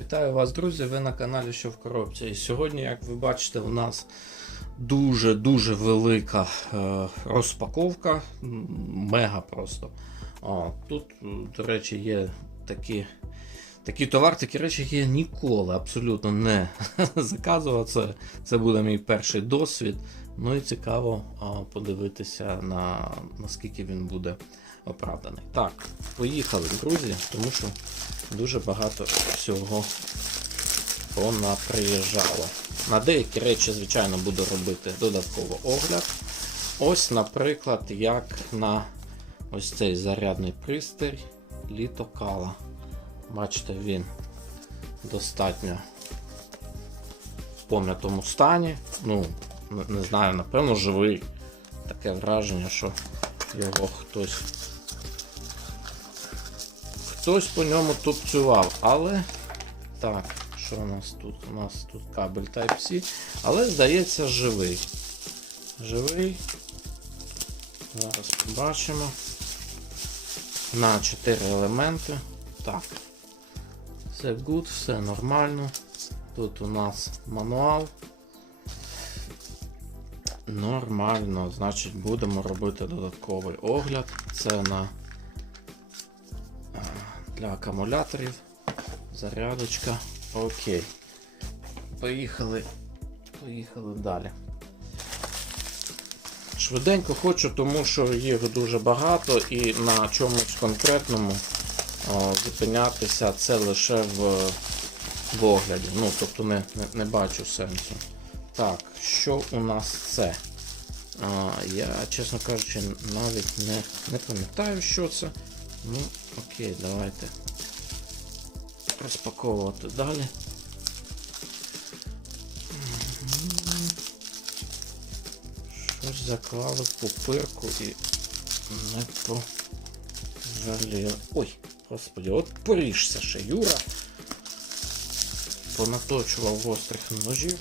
Вітаю вас, друзі! Ви на каналі Що в коробці. І сьогодні, як ви бачите, у нас дуже-дуже велика е, розпаковка, мега просто. О, тут, до речі, є такі, такі товар, такі речі, які я ніколи абсолютно не заказував. Це, це буде мій перший досвід. Ну і цікаво подивитися, на, наскільки він буде оправданий. Так, поїхали, друзі, тому що дуже багато всього понаприїжджало. На деякі речі, звичайно, буду робити додатково огляд. Ось, наприклад, як на ось цей зарядний пристрій літокала. Бачите, він достатньо в пом'ятому стані. Ну, не- знаю, напевно, живий. Таке враження, що його хтось хтось по ньому тупцював, але так, що у нас тут? У нас тут кабель Type-C, але здається живий. Живий. Зараз побачимо. На 4 елементи. Так. Все good, все нормально. Тут у нас мануал. Нормально, значить будемо робити додатковий огляд. Це на для акумуляторів. Зарядочка. Окей. Поїхали. Поїхали далі. Швиденько хочу, тому що їх дуже багато і на чомусь конкретному о, зупинятися це лише в, в огляді. Ну, тобто не, не, не бачу сенсу. Так, що у нас це? А, я, чесно кажучи, навіть не, не пам'ятаю, що це. Ну, окей, давайте розпаковувати далі. Щось заклали в пупирку і не пожаліли. Ой, господи, от поріжся ще Юра. Понаточував гострих ножів,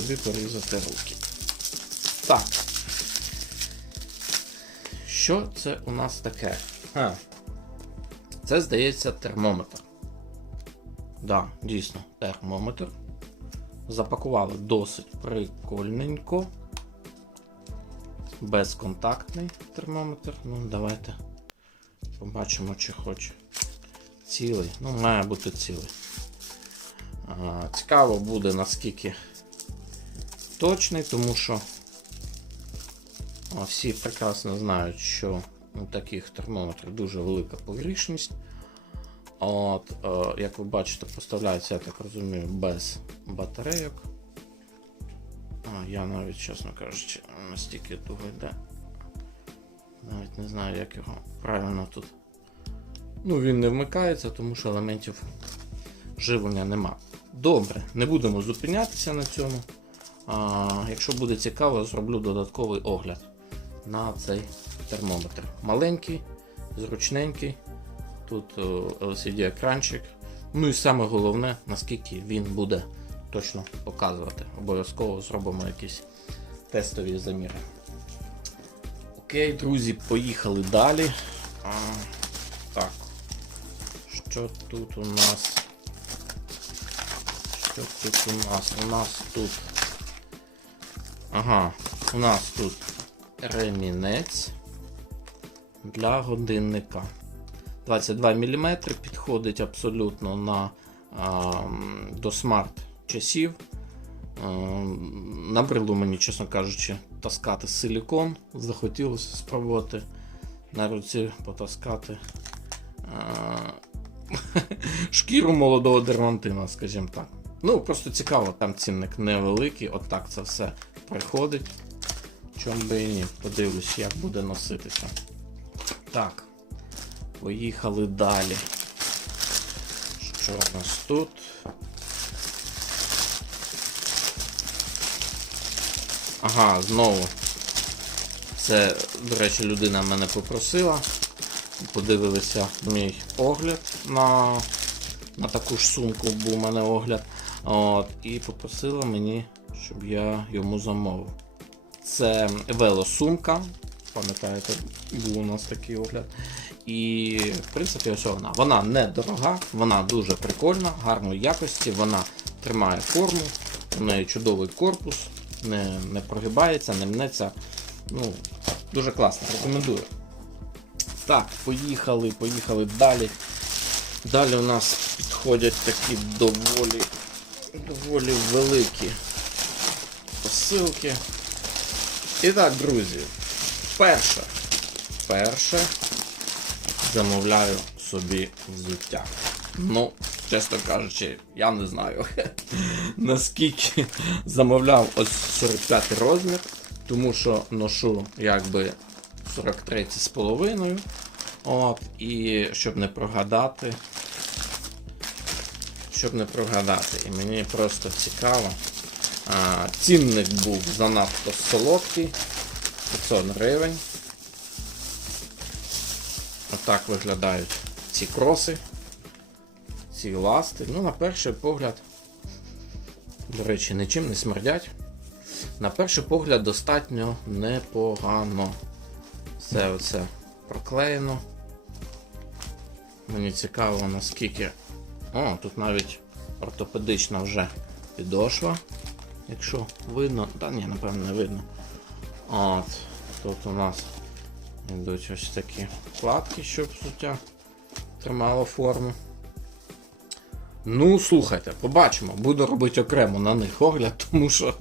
собі порізати руки. Так. Що це у нас таке? А, це, здається, термометр. Да, дійсно, термометр. Запакували досить прикольненько. Безконтактний термометр. Ну, давайте побачимо, чи хоче. Цілий. Ну, має бути цілий. А, цікаво буде, наскільки точний, тому що всі прекрасно знають, що у таких термометрів дуже велика погрішність. От, е, як ви бачите, поставляється, я так розумію, без батарейок. Я навіть, чесно кажучи, настільки туго йде. Навіть не знаю, як його правильно тут. Ну, він не вмикається, тому що елементів живлення нема. Добре, не будемо зупинятися на цьому. Якщо буде цікаво, зроблю додатковий огляд на цей термометр. Маленький, зручненький. Тут е, LCD-екранчик. Ну і саме головне, наскільки він буде точно показувати. Обов'язково зробимо якісь тестові заміри. Окей, друзі, поїхали далі. А, так. Що тут у нас? Що тут у нас? У нас тут. Ага, у нас тут ремінець для годинника. 22 мм підходить абсолютно на, а, до смарт часів. А, Набрило мені, чесно кажучи, таскати силікон. Захотілося спробувати на руці потаскати а, шкіру молодого дермантина, скажімо так. Ну, просто цікаво, там цінник невеликий, отак це все приходить. Чом би і ні, подивлюсь, як буде носитися. Так. Поїхали далі. Що у нас тут? Ага, знову. Це, до речі, людина мене попросила. Подивилися мій огляд на на таку ж сумку був у мене огляд. От, І попросила мені, щоб я йому замовив. Це велосумка. Пам'ятаєте, був у нас такий огляд. І, в принципі, ось вона. Вона не дорога, вона дуже прикольна, гарної якості, вона тримає форму, у неї чудовий корпус, не, не прогибається, не мнеться. Ну, дуже класно, рекомендую. Так, поїхали, поїхали далі. Далі у нас підходять такі доволі, доволі великі посилки. І так, друзі, перше, перше замовляю собі взуття. Ну, чесно кажучи, я не знаю наскільки замовляв ось 45 розмір, тому що ношу якби 43 з половиною. От, і щоб не прогадати, щоб не прогадати. І мені просто цікаво. А, цінник був занадто солодкий. 500 гривень. Отак виглядають ці кроси, ці ласти. Ну, на перший погляд, до речі, нічим не смердять. На перший погляд достатньо непогано. Все оце проклеєно. Мені цікаво наскільки. О, тут навіть ортопедична вже підошва. Якщо видно, та ні, напевно, не видно. От, тут у нас йдуть ось такі вкладки, щоб взуття тримало форму. Ну, слухайте, побачимо. Буду робити окремо на них огляд, тому що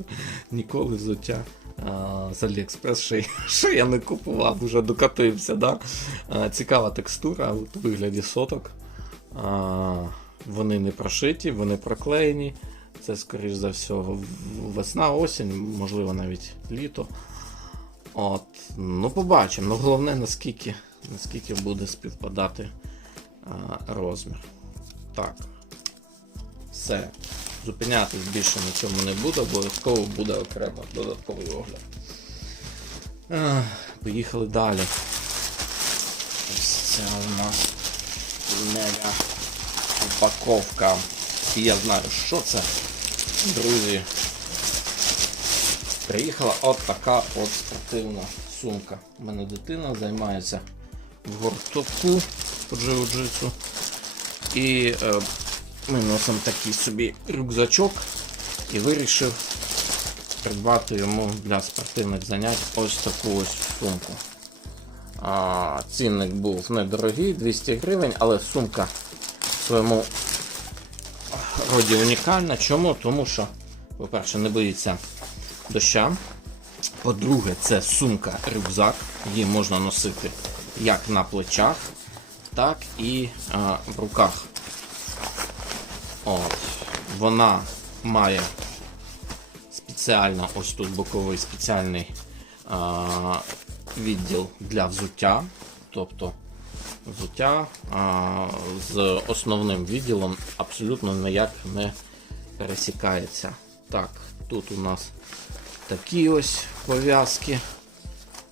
ніколи взуття а, з Aliexpress ще, ще я не купував, вже докатився. Да? А, цікава текстура от у вигляді соток. А, вони не прошиті, вони проклеєні. Це, скоріш за все, весна, осінь, можливо, навіть літо. От, ну побачимо. Ну, головне, наскільки, наскільки буде співпадати а, розмір. Так. Все. Зупинятись більше на цьому не буду, обов'язково буде окремо додатковий огляд. А, поїхали далі. Ось це у нас мега упаковка. І я знаю, що це, друзі. Приїхала от така от спортивна сумка. У мене дитина займається в гуртовку по джиу-джитсу. І е, ми носимо такий собі рюкзачок і вирішив придбати йому для спортивних занять ось таку ось сумку. А, цінник був недорогий, 200 гривень, але сумка своєму роді унікальна. Чому? Тому що, по-перше, не боїться доща. По-друге, це сумка-рюкзак. Її можна носити як на плечах, так і а, в руках. От. Вона має спеціально, ось тут боковий спеціальний а, відділ для взуття. Тобто взуття а, з основним відділом абсолютно ніяк не пересікається. Так, тут у нас такі ось пов'язки.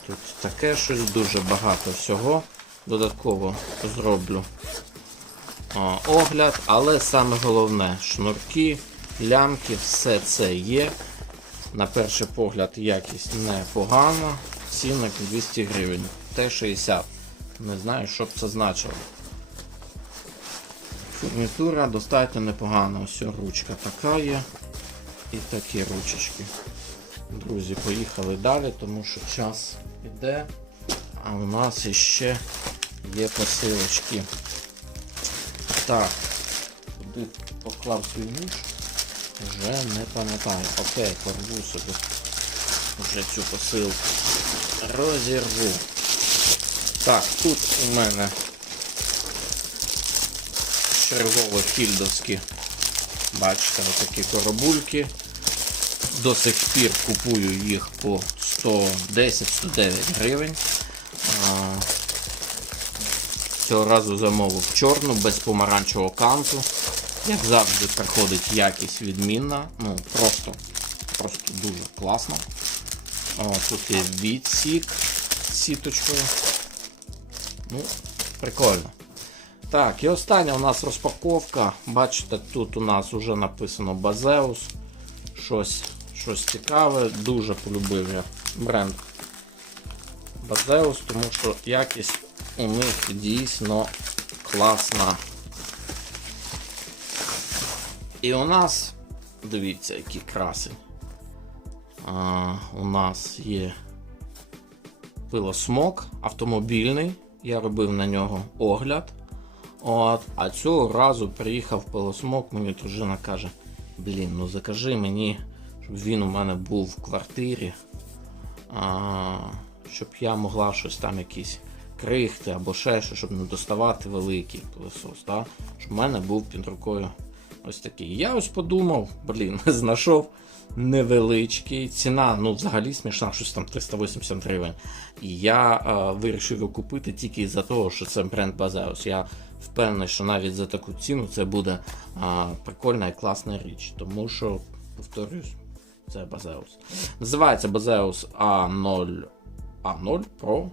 Тут таке щось дуже багато всього. Додатково зроблю а, огляд, але саме головне шнурки, лямки, все це є. На перший погляд якість непогана. Цінник 200 гривень. Т-60. Не знаю, що б це значило. Фурнітура достатньо непогана. Ось ручка така є. І такі ручечки. Друзі, поїхали далі, тому що час іде. А у нас іще є посилочки. Так, куди поклав свій ніж? Вже не пам'ятаю. Окей, порву собі вже цю посилку. Розірву. Так, тут у мене чергові фільдовські, бачите, отакі коробульки. До сих пір купую їх по 110-109 гривень. Цього разу замовив чорну, без помаранчевого канту. Як завжди, приходить якість відмінна. Ну, просто, просто дуже класно. О, тут є відсік з сіточкою. Ну, прикольно. Так, і остання у нас розпаковка. Бачите, тут у нас вже написано Базеус. Щось, щось цікаве. Дуже полюбив я бренд Базеус, тому що якість у них дійсно класна. І у нас, дивіться, який красень. А, у нас є пилосмок автомобільний. Я робив на нього огляд. От, а цього разу приїхав пилосмок, мені дружина каже: Блін, ну закажи мені, щоб він у мене був в квартирі. А, щоб я могла щось там якісь крихти або ще щось, щоб не доставати великий пилосос. Да? Щоб в мене був під рукою ось такий. Я ось подумав, блін, знайшов невеличкий. Ціна, ну, взагалі смішна, щось там 380 гривень. І я е, вирішив його купити тільки із-за того, що це бренд Базеус. Я впевнений, що навіть за таку ціну це буде е, прикольна і класна річ. Тому що, повторюсь, це Базеус. Називається Базеус A0 A0 Pro.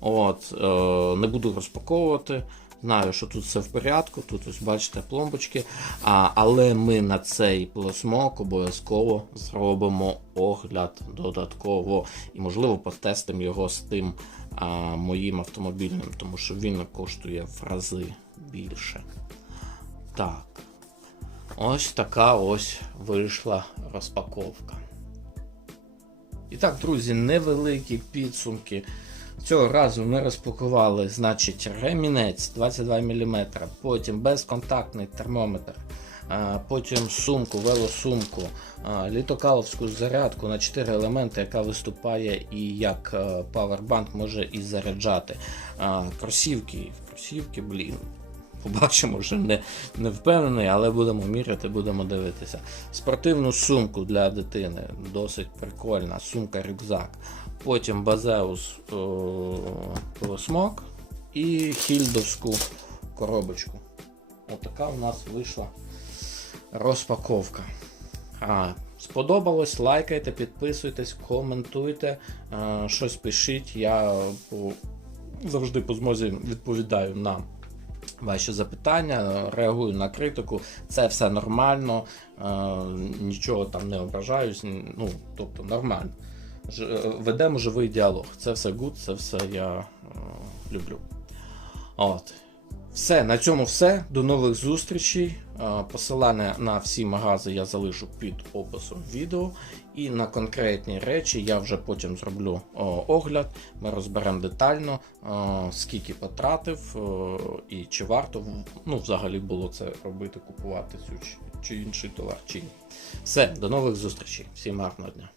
От, е, не буду розпаковувати. Знаю, що тут все в порядку, тут ось бачите пломбочки. А, але ми на цей плосмок обов'язково зробимо огляд додатково і, можливо, потестимо його з тим а, моїм автомобільним, тому що він коштує в рази більше. Так. Ось така ось вийшла розпаковка. І так, друзі, невеликі підсумки. Цього разу ми розпакували, значить, ремінець 22 мм, потім безконтактний термометр, потім сумку, велосумку, літокаловську зарядку на 4 елементи, яка виступає і як е, павербанк може і заряджати. Кросівки, кросівки, блін. Побачимо, вже не, не впевнений, але будемо міряти, будемо дивитися. Спортивну сумку для дитини, досить прикольна, сумка-рюкзак. Потім базеус пилосмок і хільдовську коробочку. Отака у нас вийшла розпаковка. А, сподобалось, лайкайте, підписуйтесь, коментуйте, а, щось пишіть. Я завжди по змозі відповідаю на ваші запитання, реагую на критику. Це все нормально, е, нічого там не ображаюсь. Ну, тобто нормально. Е, Ведемо живий діалог. Це все гуд, це все я е, люблю. От. Все, на цьому все. До нових зустрічей. Е, Посилання на всі магази я залишу під описом відео. І на конкретні речі я вже потім зроблю огляд. Ми розберемо детально, скільки потратив і чи варто ну, взагалі було це робити, купувати цю чи інший товар. Чи ні. Все, до нових зустрічей. Всім гарного дня.